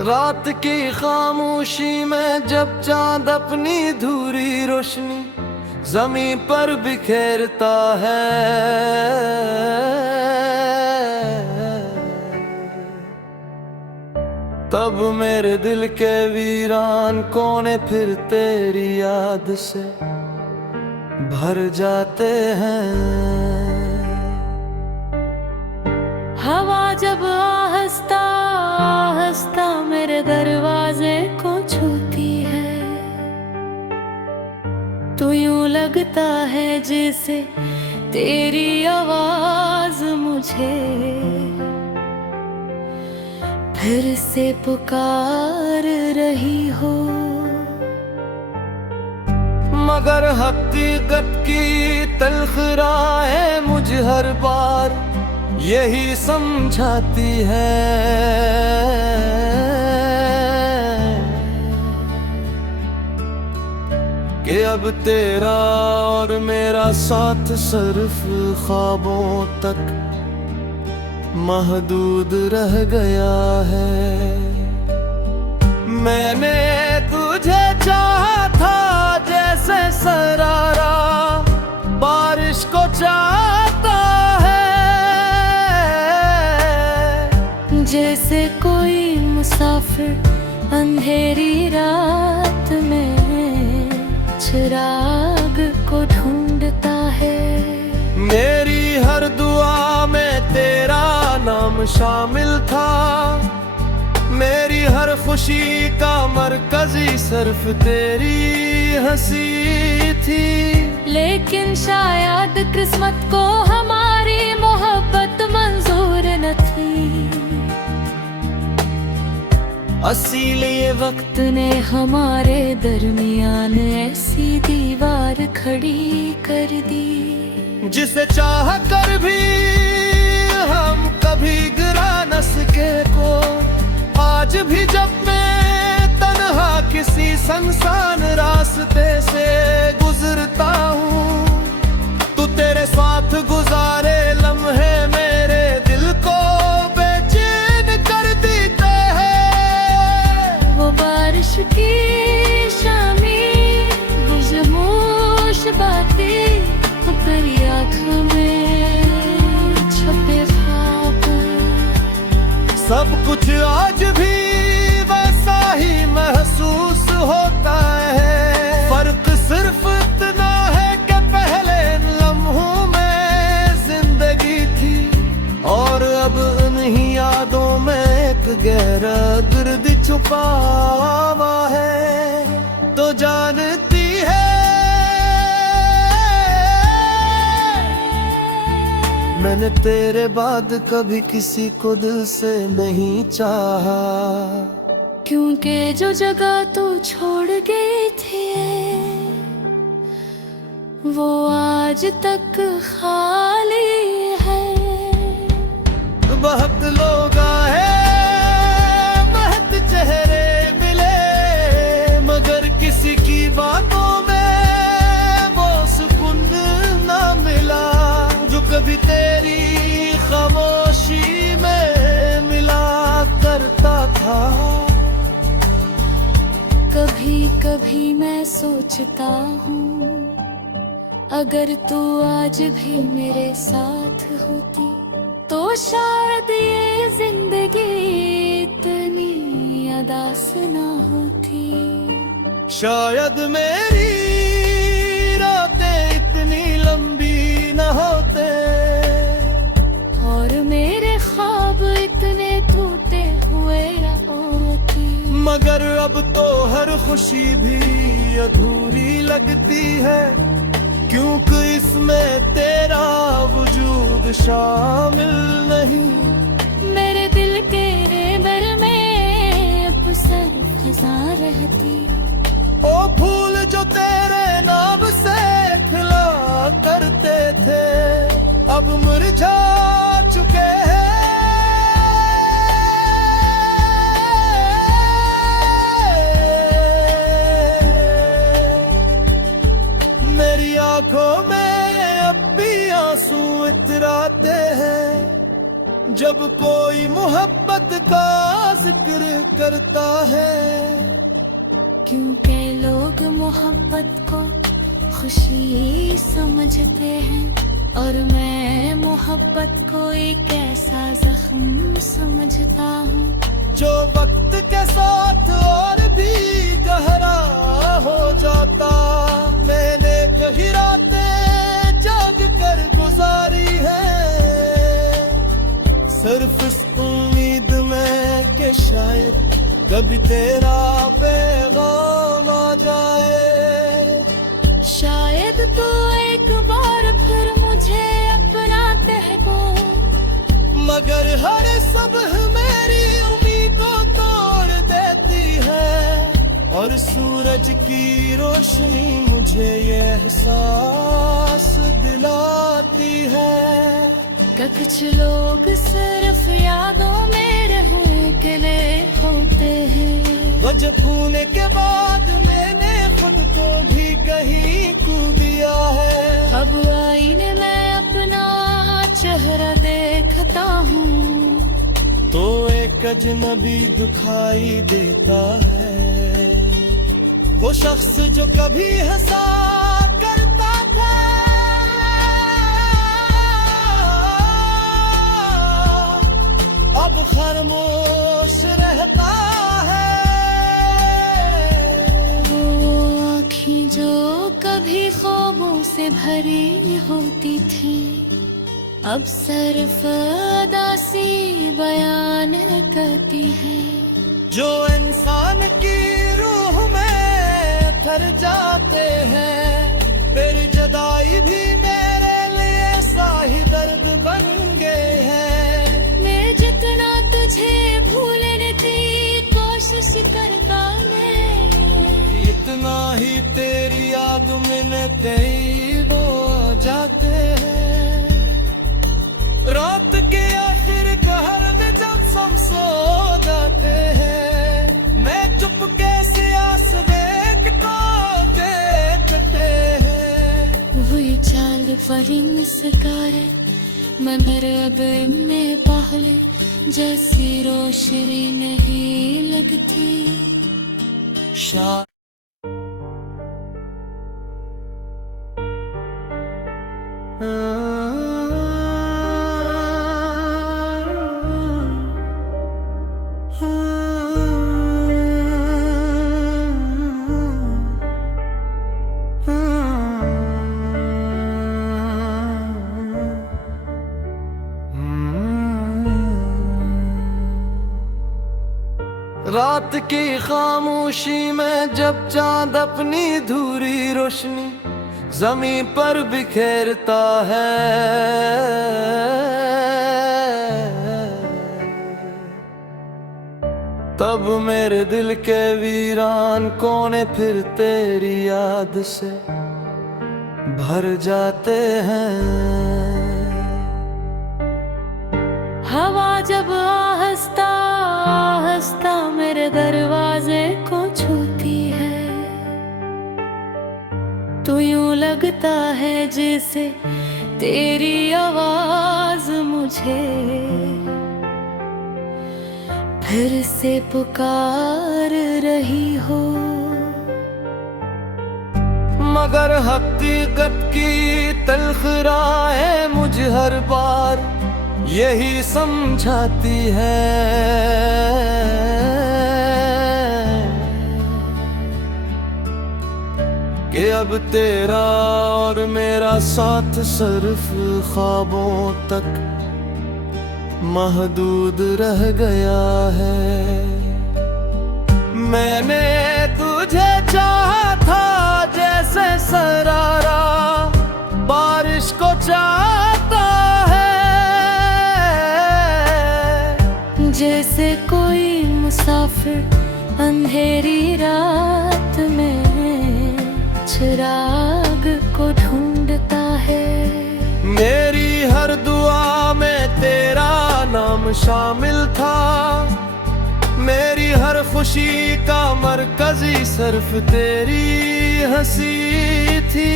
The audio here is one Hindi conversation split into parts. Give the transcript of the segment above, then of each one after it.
रात की खामोशी में जब चांद अपनी धूरी रोशनी जमीन पर बिखेरता है, तब मेरे दिल के वीरान कोने फिर तेरी याद से भर जाते हैं। हवा जब आहिस्ता आहिस्ता मेरे दरवाजे को छूती है, तो यूं लगता है जैसे तेरी आवाज मुझे फिर से पुकार रही हो। मगर हकीकत की तल्ख राहें मुझे हर बार यही समझाती है कि अब तेरा और मेरा साथ सिर्फ ख्वाबों तक महदूद रह गया है। मैंने तुझे चाहा था जैसे सरारा बारिश को चाहता है, जैसे कोई मुसाफिर अंधेरी रात में चिराग को ढूंढता है। मेरी हर दुआ में तेरा नाम शामिल था, मेरी हर खुशी का मरकजी सिर्फ तेरी हंसी थी। लेकिन शायद किस्मत को हमारी मोहब्बत मंजूर न थी, इसीलिए वक्त ने हमारे दरमियान ऐसी दीवार खड़ी कर दी, जिसे चाह कर भी हम कभी गिरा न सके को। आज भी जब मैं तन्हा किसी सुनसान रास्ते से गुजरता हूँ, तू तेरे साथ गुजारे लम्हे मेरे दिल को बेचैन कर देते हैं। वो बारिश की शामी गुजमोश बातें तेरी आँखों में छुपे ख्वाब, सब कुछ आज भी वैसा ही महसूस होता है। फर्क सिर्फ इतना है कि पहले इन लम्हों में जिंदगी थी और अब उन्हीं यादों में एक गहरा दर्द छुपा हुआ है। तो जानती है मैंने तेरे बाद कभी किसी को दिल से नहीं चाहा, क्योंकि जो जगह तू छोड़ गई थी वो आज तक खाली है। बहुत लोग आए बहुत चेहरे मिले, मगर किसी की बातों में वो सुकून ना मिला जो कभी तेरी खामोशी में मिला करता था। कभी कभी मैं सोचता हूँ अगर तू आज भी मेरे साथ होती तो शायद ये जिंदगी इतनी अदास ना होती। शायद मेरी रातें इतनी लंबी न होते और मेरे ख्वाब इतने टूटे हुए ना होते। मगर अब तो हर खुशी भी अधूरी लगती है, क्योंकि इसमें तेरा वजूद शामिल नहीं। मेरे दिल के रेबर में अब सिर्फ खजा रहती। ओ फूल जो तेरे नाम से खिला करते थे जब कोई मोहब्बत का जिक्र करता है, क्योंकि लोग मोहब्बत को खुशी समझते हैं और मैं मोहब्बत को एक ऐसा जख्म समझता हूँ जो वक्त के साथ और भी गहरा हो जाता। मैंने कई रातें जाग कर गुजारी है, सिर्फ इस उम्मीद में कि शायद कभी तेरा पैगाम आ जाए। शायद तो एक बार फिर मुझे अपना कह दो, मगर हर सुबह मेरी उम्मीदों तोड़ देती है और सूरज की रोशनी मुझे ये एहसास दिलाती है कि कुछ लोग सिर्फ यादों में रहने के लिए होते हैं। वजह होने के बाद मैंने खुद को भी कहीं खो दिया है। अब आईने में अपना चेहरा देखता हूँ तो एक अजनबी दिखाई देता है, वो शख्स जो कभी हंसा करता था, अब खामोश रहता है। वो आँखें जो कभी ख्वाबों से भरी होती थी, अब सिर्फ उदासी बयान करती है। जो इंसान की रूह में ठर जाते हैं, फिर जुदाई भी मेरे लिए साही दर्द बन गए हैं। मैं जितना तुझे भूलने की कोशिश करता मैं, इतना ही तेरी याद में तेज हो जाते हैं। रात के आखिर कहर में जब सब सो जाते हैं, मैं चुपके से आस देखता देखते हैं। वही चाल परिन सकारे मगर अब में पहले जैसी रोशनी नहीं लगती। रात की खामोशी में जब चांद अपनी धूरी रोशनी जमीन पर बिखेरता है, तब मेरे दिल के वीरान कोने फिर तेरी याद से भर जाते हैं। हवा जब आहिस्ता आहिस्ता मेरे दरवाजे को छूती है, तो यूं लगता है जैसे तेरी आवाज मुझे फिर से पुकार रही हो। मगर हकीकत की तल्ख राहें मुझे हर बार यही समझाती है कि अब तेरा और मेरा साथ सिर्फ ख्वाबों तक महदूद रह गया है। मैंने तुझे चाहा था जैसे सरारा बारिश को चाहता है, जैसे कोई मुसाफिर अंधेरी रात में चिराग को ढूंढता है। मेरी हर दुआ में तेरा नाम शामिल था, मेरी हर खुशी का मरकजी सिर्फ तेरी हंसी थी।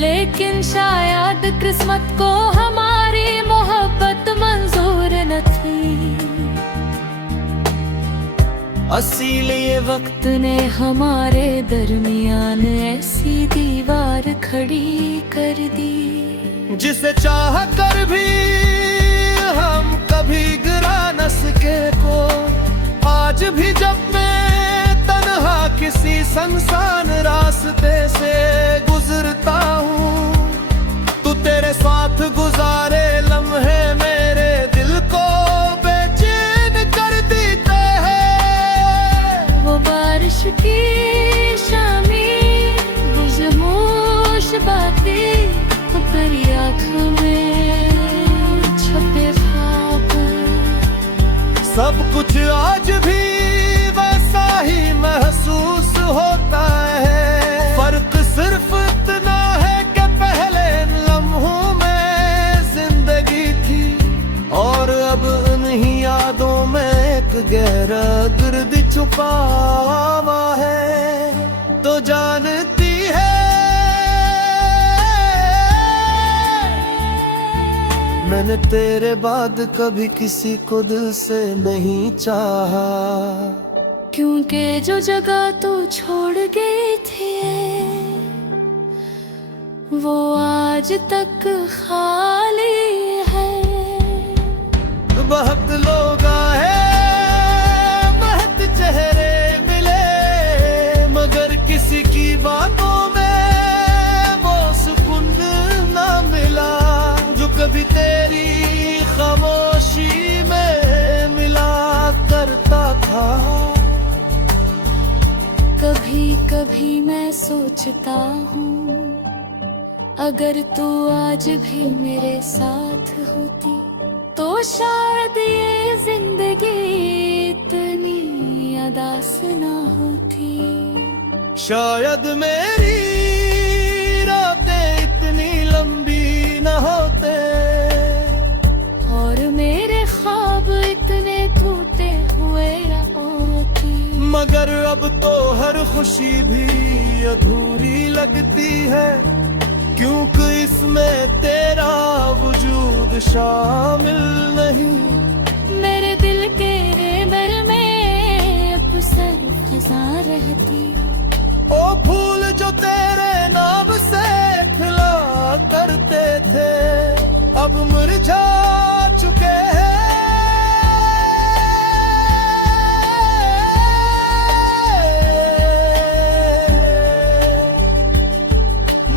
लेकिन शायद किस्मत को हमारे सारी मोहब्बत मंजूर न थी। इसीलिए वक्त ने हमारे दरमियान ऐसी दीवार खड़ी कर दी, जिसे चाह कर भी हम कभी गिरा न सके को। आज भी जब मैं तन्हा किसी सुनसान रास्ते से गुजरता हूँ, तू तेरे साथ गुजारे लम्हे मेरे दिल को बेचैन कर देते हैं। वो बारिश की शामी गुजमोश बातें तेरी आँखों में छुपे ख्वाब, सब कुछ आज भी वैसा ही महसूस होता है। फर्क सिर्फ इतना है कि पहले इन लम्हों में जिंदगी थी, और अब उन्हीं यादों में एक गहरा दर्द छुपा हुआ है। तो जानती है मैंने तेरे बाद कभी किसी को दिल से नहीं चाहा, क्योंकि जो जगह तू छोड़ गई थी वो आज तक खाली है। बहुत लोग आए, बहुत चेहरे मिले, मगर किसी की बातों में वो सुकून ना मिला जो कभी तेरी खामोशी में मिला करता था। कभी कभी मैं सोचता हूँ, अगर तू आज भी मेरे साथ होती तो शायद ये जिंदगी इतनी अदास ना होती। शायद मेरी रातें इतनी लंबी न होते, और मेरे ख्वाब इतने टूटे हुए न होते। मगर अब तो हर खुशी भी अधूरी लगती है, क्योंकि इसमें तेरा वजूद शामिल नहीं। मेरे दिल के बर में अब सिर्फ खजा रहती। ओ फूल जो तेरे नाम से खिला करते थे अब मुरझा चुके हैं।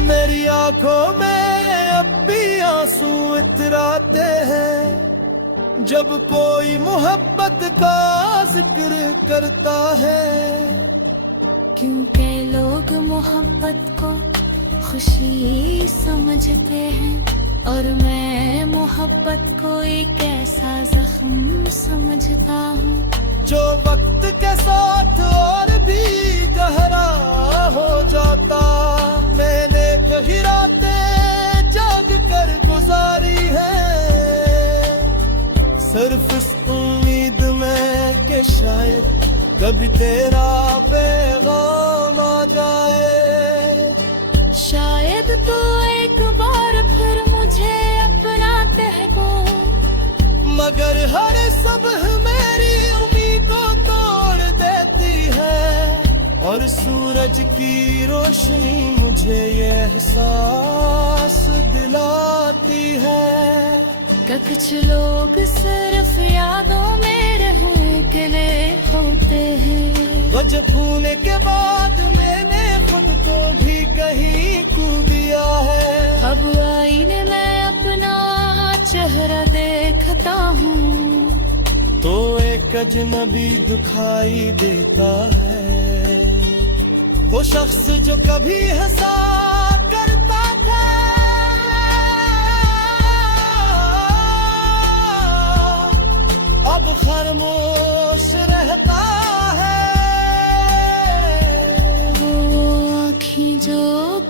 मेरी आंखों में अब भी आंसू इतराते हैं जब कोई मोहब्बत का जिक्र करता है, क्योंकि लोग मोहब्बत को खुशी समझते हैं और मैं मोहब्बत को एक ऐसा जख्म समझता हूँ जो वक्त के साथ और भी गहरा हो जाता। मैंने कई रातें जाग कर गुजारी है सिर्फ इस उम्मीद में कि शायद कभी तेरा पैगाम आ जाए। शायद तू एक बार फिर मुझे अपनाते हो, मगर हर सुबह मेरी उम्मीदों तोड़ देती है और सूरज की रोशनी मुझे ये एहसास दिलाती है कि कुछ लोग सिर्फ यादों में रहने के लिए होते हैं। वजह होने के बाद मैंने खुद को भी कहीं खो दिया है। अब आईने में अपना चेहरा देखता हूँ तो एक अजनबी दिखाई देता है, वो शख्स जो कभी हंसा करता था अब खामोश रहता है। वो आँखें जो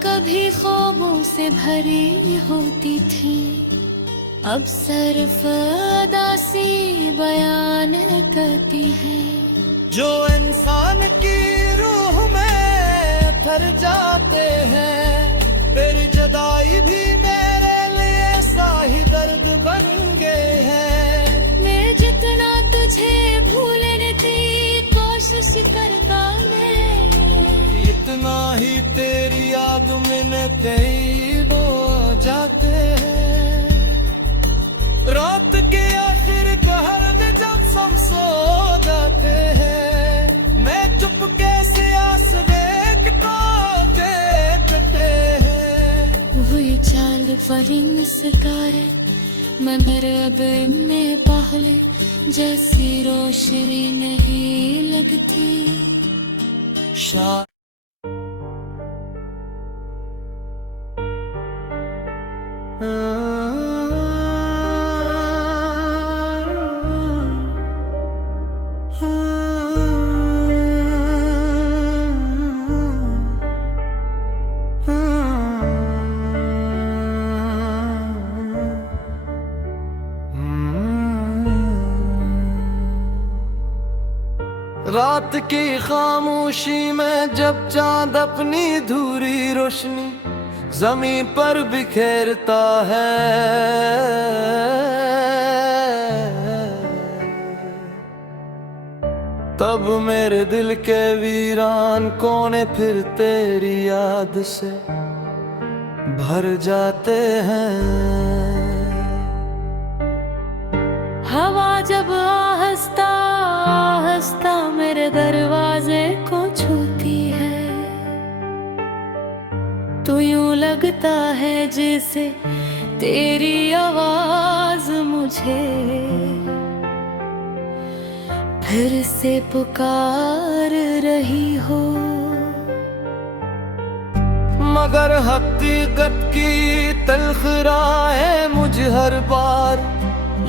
कभी ख्वाबों से भरी होती थी अब सिर्फ अदासी बयान करती है। जो इंसान की रूह में थर जाते हैं, फिर जुदाई भी मेरे लिए सा ही दर्द ही तेरी याद में कई डो जाते हैं। रात के आखिर कहर में जब सब सो जाते हैं, मैं चुपके से आस देखता देखते हैं। हुई चाल फरिंग सितारे मगर अब में पहले जैसी रोशनी नहीं लगती। शा रात की खामोशी में जब चांद अपनी धूरी रोशनी जमीन पर बिखेरता है, तब मेरे दिल के वीरान कोने फिर तेरी याद से भर जाते हैं। हवा जब आहिस्ता आहिस्ता मेरे दरवाजे को छूती है, तो यूं लगता है जैसे तेरी आवाज मुझे फिर से पुकार रही हो। मगर हकीकत की तल्ख राहें मुझे हर बार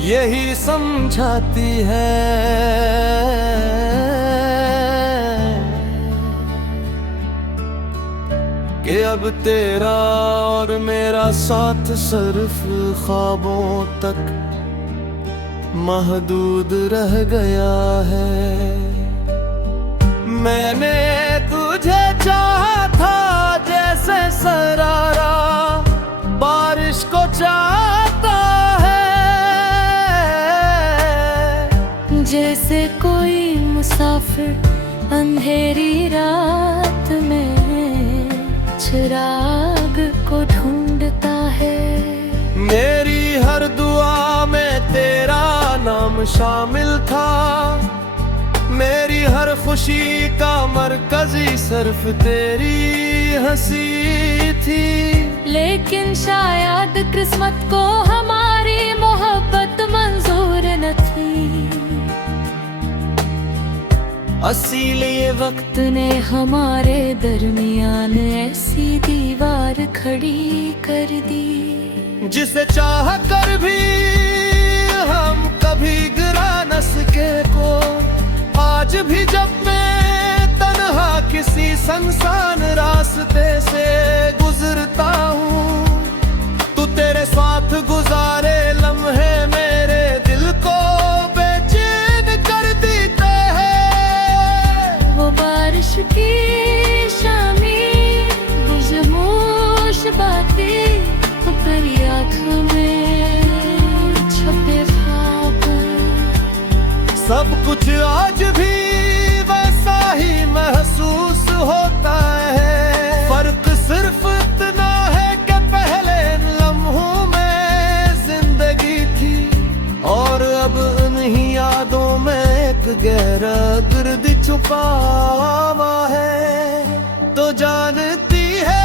यही समझाती है कि अब तेरा और मेरा साथ सिर्फ ख्वाबों तक महदूद रह गया है। मैंने तुझे चाहा था जैसे सरारा बारिश को चाहता है, जैसे कोई मुसाफिर अंधेरी रात में चिराग को ढूंढता है। मेरी हर दुआ में तेरा नाम शामिल था, मेरी हर खुशी का मरकजी सिर्फ तेरी हंसी थी। लेकिन शायद किस्मत को हमारी मोहब्बत मंजूर न थी, असील ये वक्त ने हमारे दरमियान ऐसी दीवार खड़ी कर दी, जिसे चाह कर भी हम कभी गिरा न सके को। आज भी जब मैं तन्हा किसी सुनसान रास्ते से गुजरता हूँ, तू तेरे साथ गुजारे लम्हे मेरे दिल को बेचैन कर देते हैं। वो बारिश की शामी गुजमोश बातें तेरी आँखों में छुपे ख्वाब, सब कुछ आज भी वैसा ही महसूस होता है। फर्क सिर्फ इतना है कि पहले इन लम्हों में जिंदगी थी और अब उन्हीं यादों में एक गहरा दर्द छुपा हुआ है। तो जानती है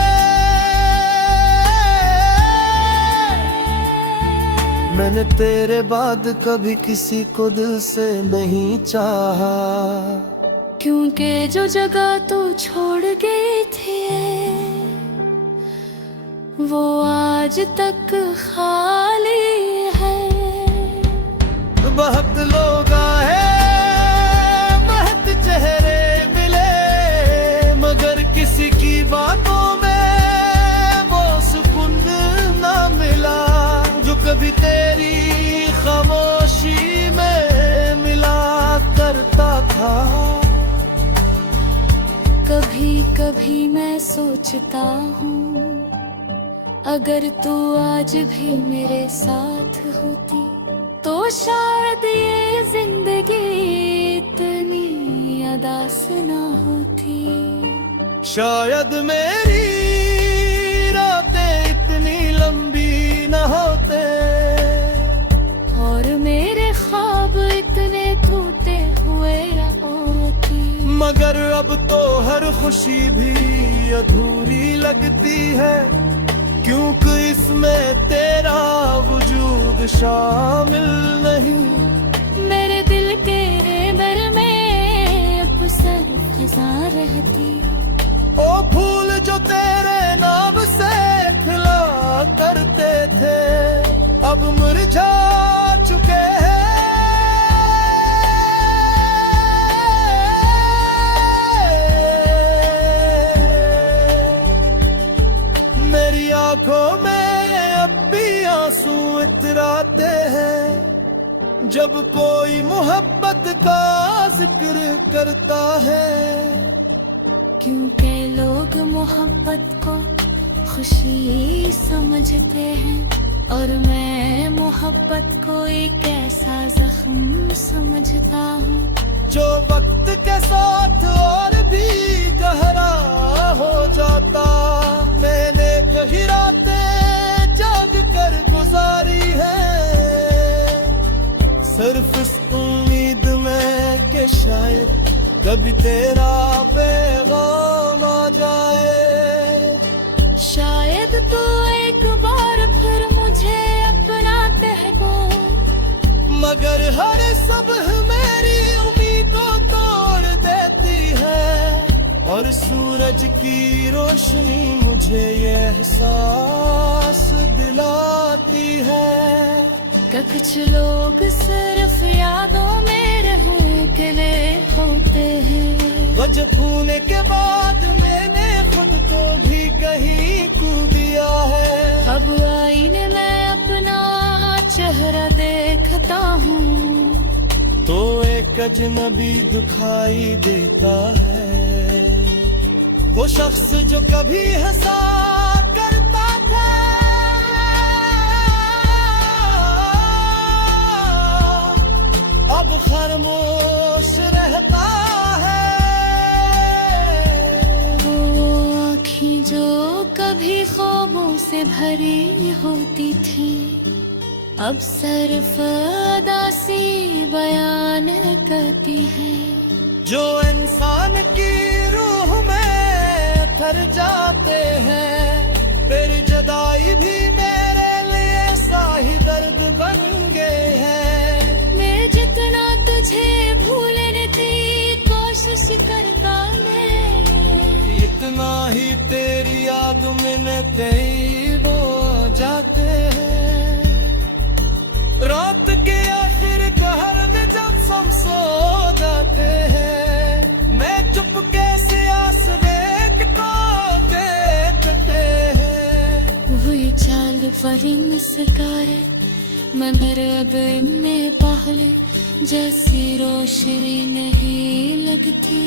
मैंने तेरे बाद कभी किसी को दिल से नहीं चाहा, क्योंकि जो जगह तू छोड़ गई थी वो आज तक खाली है। बहुत लोग आए बहुत चेहरे मिले, मगर किसी की बातों में वो सुकून ना मिला जो कभी तेरी खामोशी में मिला करता था। कभी कभी मैं सोचता हूँ अगर तू आज भी मेरे साथ होती तो शायद ये जिंदगी इतनी अदास ना होती। शायद मेरी रातें इतनी लंबी न होते, और मेरे ख्वाब इतने टूटे हुए न होती, मगर अब तो हर खुशी भी अधूरी लगती है, क्योंकि इसमें तेरा वजूद शामिल नहीं। मेरे दिल के दर में अब सिर्फ खजा रहती, ओ फूल जो तेरे नाम से खिला करते थे अब मुरझा चुके हैं। मेरी आंखों में अब भी आंसू इतराते हैं जब कोई मोहब्बत का जिक्र करता है, क्योंकि लोग मोहब्बत को खुशी समझते हैं, और मैं मोहब्बत को एक ऐसा जख्म समझता हूँ जो वक्त के साथ और भी गहरा हो जाता। मैंने कई रातें जाग कर गुजारी है, सिर्फ इस उम्मीद में कि शायद कभी तेरा पैगाम आ जाए। शायद तो एक बार फिर मुझे अपना कहबो, मगर हर सुबह मेरी उम्मीदों तोड़ देती है, और सूरज की रोशनी मुझे ये एहसास दिलाती है कि कुछ लोग सिर्फ यादों में रहने के लिए होते हैं। वजह होने के बाद मैंने खुद को भी कहीं खो दिया है। अब आईने में अपना चेहरा देखता हूँ तो एक अजनबी दिखाई देता है, वो शख्स जो कभी हंसा करता था, अब खामोश रहता है। वो आँखें जो कभी ख्वाबों से भरी होती थी, अब सिर्फ उदासी बयान करती है। जो इंसान की रूह में थर जाते हैं, फिर जुदाई भी मेरे लिए साही दर्द बन गए हैं। मैं जितना तुझे भूलने की कोशिश करता मैं, इतना ही तेरी याद में कई हो जाते हैं। रात के आखिर कहर में जब सब सो जाते हैं, मैं चुपके से आस देखता देखते हैं। वही चाल वही मुस्कारे, मैं मेरे अब में पहले जैसी रोशनी नहीं लगती।